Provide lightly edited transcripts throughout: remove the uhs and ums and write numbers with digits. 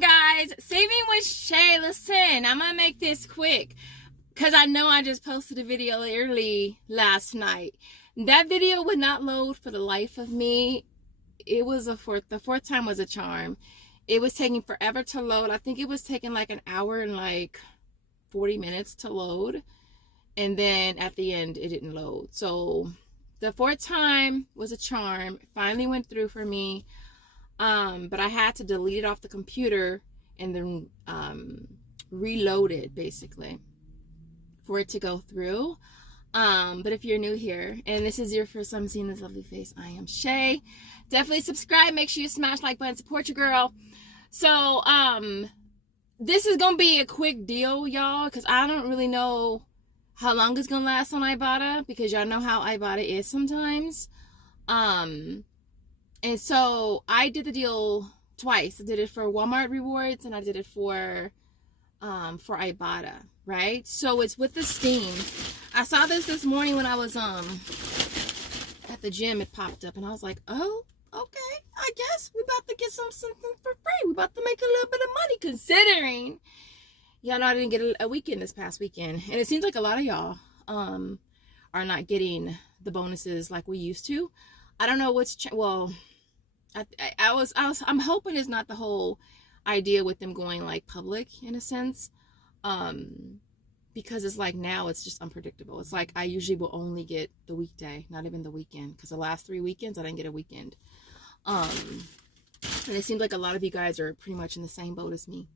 guys, Saving with Shay. Listen, I'm gonna make this quick because I know I just posted a video early last night. That video would not load for the life of me. It was the fourth time was a charm. It was taking forever to load. I think it was taking like an hour and like 40 minutes to load, and then at the end it didn't load. So the fourth time was a charm. It finally went through for me. But I had to delete it off the computer and then reload it basically for it to go through. But if you're new here and this is your first time seeing this lovely face, I am Shay. Definitely subscribe. Make sure you smash like button. Support your girl. So this is gonna be a quick deal, y'all, because I don't really know how long it's gonna last on Ibotta, because y'all know how Ibotta is sometimes. And so I did the deal twice. I did it for Walmart rewards and I did it for Ibotta, right? So it's with the Steam. I saw this morning when I was at the gym. It popped up and I was like, oh, okay, I guess we about to get something for free. We about to make a little bit of money, considering y'all know I didn't get a weekend this past weekend, and it seems like a lot of y'all are not getting the bonuses like we used to. I don't know what's I'm hoping it's not the whole idea with them going like public in a sense, because it's like now it's just unpredictable. It's like I usually will only get the weekday, not even the weekend, because the last 3 weekends I didn't get a weekend. And it seems like a lot of you guys are pretty much in the same boat as me.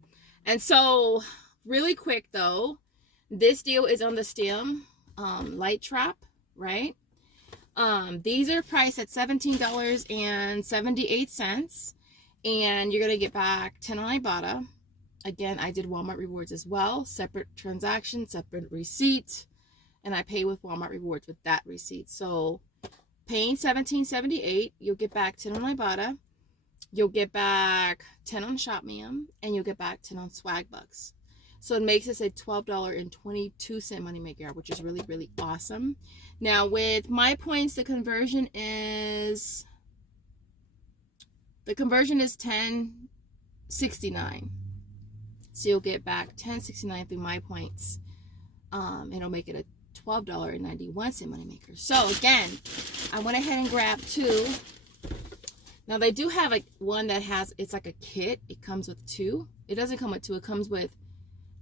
And so really quick though, this deal is on the Steam light trap, right? These are priced at $17.78, and you're gonna get back 10 on Ibotta. Again, I did Walmart rewards as well, separate transaction, separate receipt, and I pay with Walmart rewards with that receipt. So paying $17.78, you'll get back 10 on Ibotta, you'll get back 10 on Shopmium, and you'll get back 10 on Swagbucks. So it makes this a $12.22 moneymaker, which is really, really awesome. Now with my points, the conversion is $10.69. So you'll get back $10.69 through my points. It'll make it a $12.91 moneymaker. So again, I went ahead and grabbed two. Now they do have like one that has, it's like a kit. It comes with two. It doesn't come with two. It comes with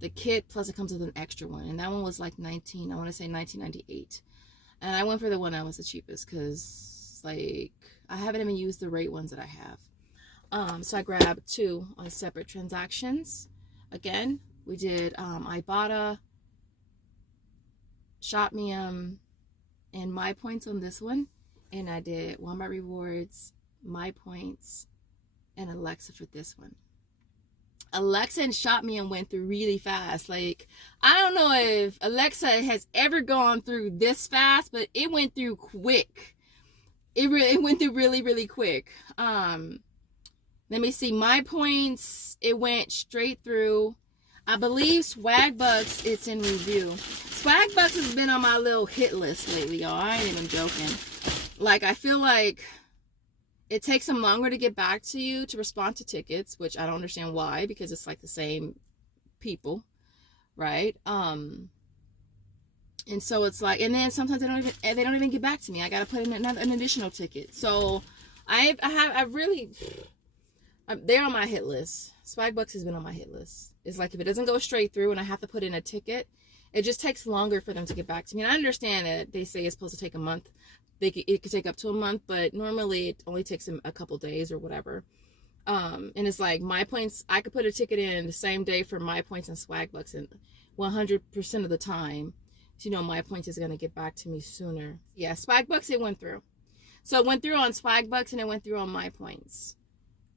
the kit plus it comes with an extra one, and that one was like $19.98. And I went for the one that was the cheapest because like I haven't even used the rate ones that I have. So I grabbed two on separate transactions. Again, we did Ibotta, Shopmium, and my points on this one, and I did Walmart rewards, my points, and Alexa for this one. Alexa and Shopmium went through really fast. Like, I don't know if Alexa has ever gone through this fast, but it went through quick. It went through really, really quick. Let me see. My points, it went straight through. I believe Swagbucks, it's in review. Swagbucks has been on my little hit list lately, y'all. I ain't even joking. Like, I feel like it takes them longer to get back to you to respond to tickets, which I don't understand why, because it's like the same people, right? And so it's like, and then sometimes they don't even get back to me. I got to put in an additional ticket. So they're on my hit list. Swagbucks has been on my hit list. It's like if it doesn't go straight through and I have to put in a ticket, it just takes longer for them to get back to me. And I understand that they say it's supposed to take a month. It could take up to a month, but normally it only takes them a couple days or whatever. And it's like my points, I could put a ticket in the same day for my points and Swagbucks, and 100% of the time, you know, my points is going to get back to me sooner. Yeah, Swagbucks, it went through. So it went through on Swagbucks and it went through on my points.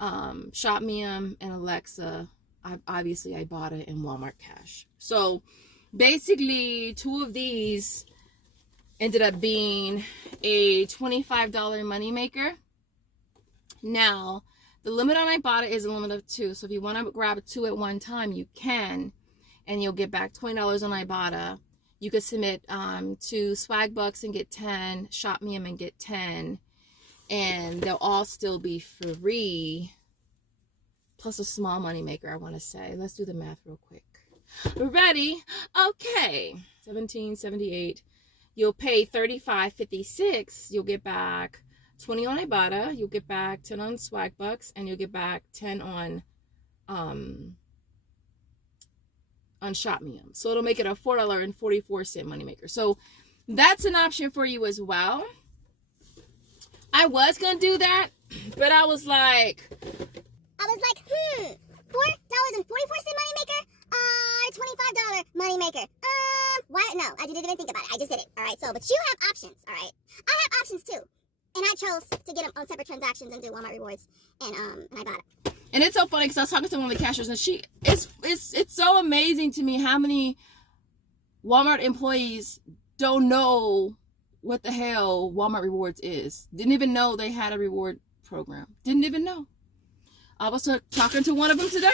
Shopmium and Alexa, obviously Ibotta and Walmart Cash. So basically two of these ended up being a $25 moneymaker. Now, the limit on Ibotta is a limit of 2. So if you want to grab 2 at one time, you can, and you'll get back $20 on Ibotta. You could submit to Swagbucks and get 10, Shopmium and get 10, and they'll all still be free plus a small money maker, I want to say. Let's do the math real quick. Ready? Okay. 17.78. You'll pay $35.56. You'll get back 20 on Ibotta. You'll get back 10 on Swagbucks, and you'll get back 10 on Shopmium. So it'll make it a $4.44 moneymaker. So that's an option for you as well. I was gonna do that, but I was like, $4.44 moneymaker, $25 moneymaker. Why? No, I didn't even think about it. I just did it. All right. So, but you have options. All right. I have options too, and I chose to get them on separate transactions and do Walmart rewards and Ibotta. And it's so funny because I was talking to one of the cashiers, and it's so amazing to me how many Walmart employees don't know what the hell Walmart rewards is. Didn't even know they had a reward program. Didn't even know. I was talking to one of them today.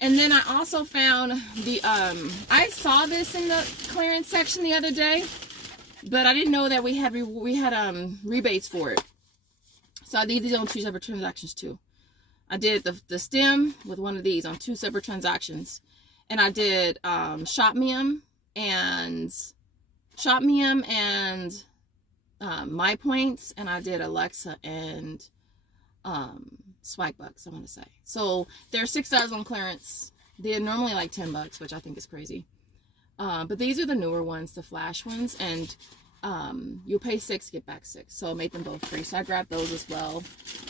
And then I also found the, I saw this in the clearance section the other day, but I didn't know that we had rebates for it. So I did these on 2 separate transactions too. I did the stem with one of these on 2 separate transactions. And I did Shopmium and My Points, and I did Alexa and Swagbucks, I want to say. So they're $6 on clearance. They're normally like $10, which I think is crazy. But these are the newer ones, the flash ones, and you'll pay $6, get back $6. So I made them both free. So I grabbed those as well.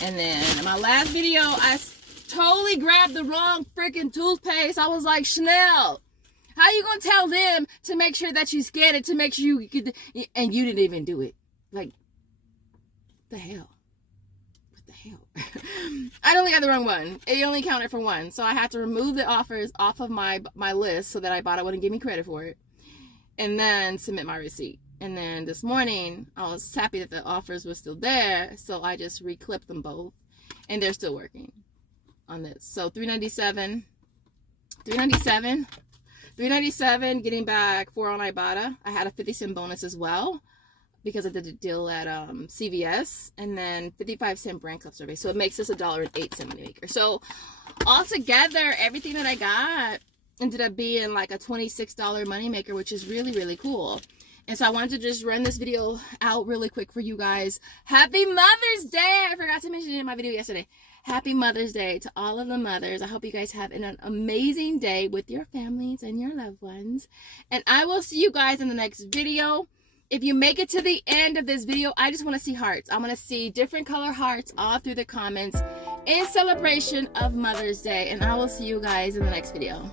And then in my last video, I totally grabbed the wrong freaking toothpaste. I was like, Chanel, how you gonna tell them to make sure that you scan it to make sure you could, and you didn't even do it? Like, the hell? What the hell? I only got the wrong one. It only counted for one, so I had to remove the offers off of my list so that Ibotta wouldn't give me credit for it, and then submit my receipt. And then this morning, I was happy that the offers were still there, so I just reclipped them both, and they're still working on this. So $397, getting back 4 on Ibotta. I had a 50-cent bonus as well because I did a deal at CVS, and then 55-cent brand club survey. So it makes this $1.08 moneymaker. So altogether, everything that I got ended up being like a $26 moneymaker, which is really, really cool. And so I wanted to just run this video out really quick for you guys. Happy Mother's Day! I forgot to mention it in my video yesterday. Happy Mother's Day to all of the mothers. I hope you guys have an amazing day with your families and your loved ones. And I will see you guys in the next video. If you make it to the end of this video, I just want to see hearts. I want to see different color hearts all through the comments in celebration of Mother's Day. And I will see you guys in the next video.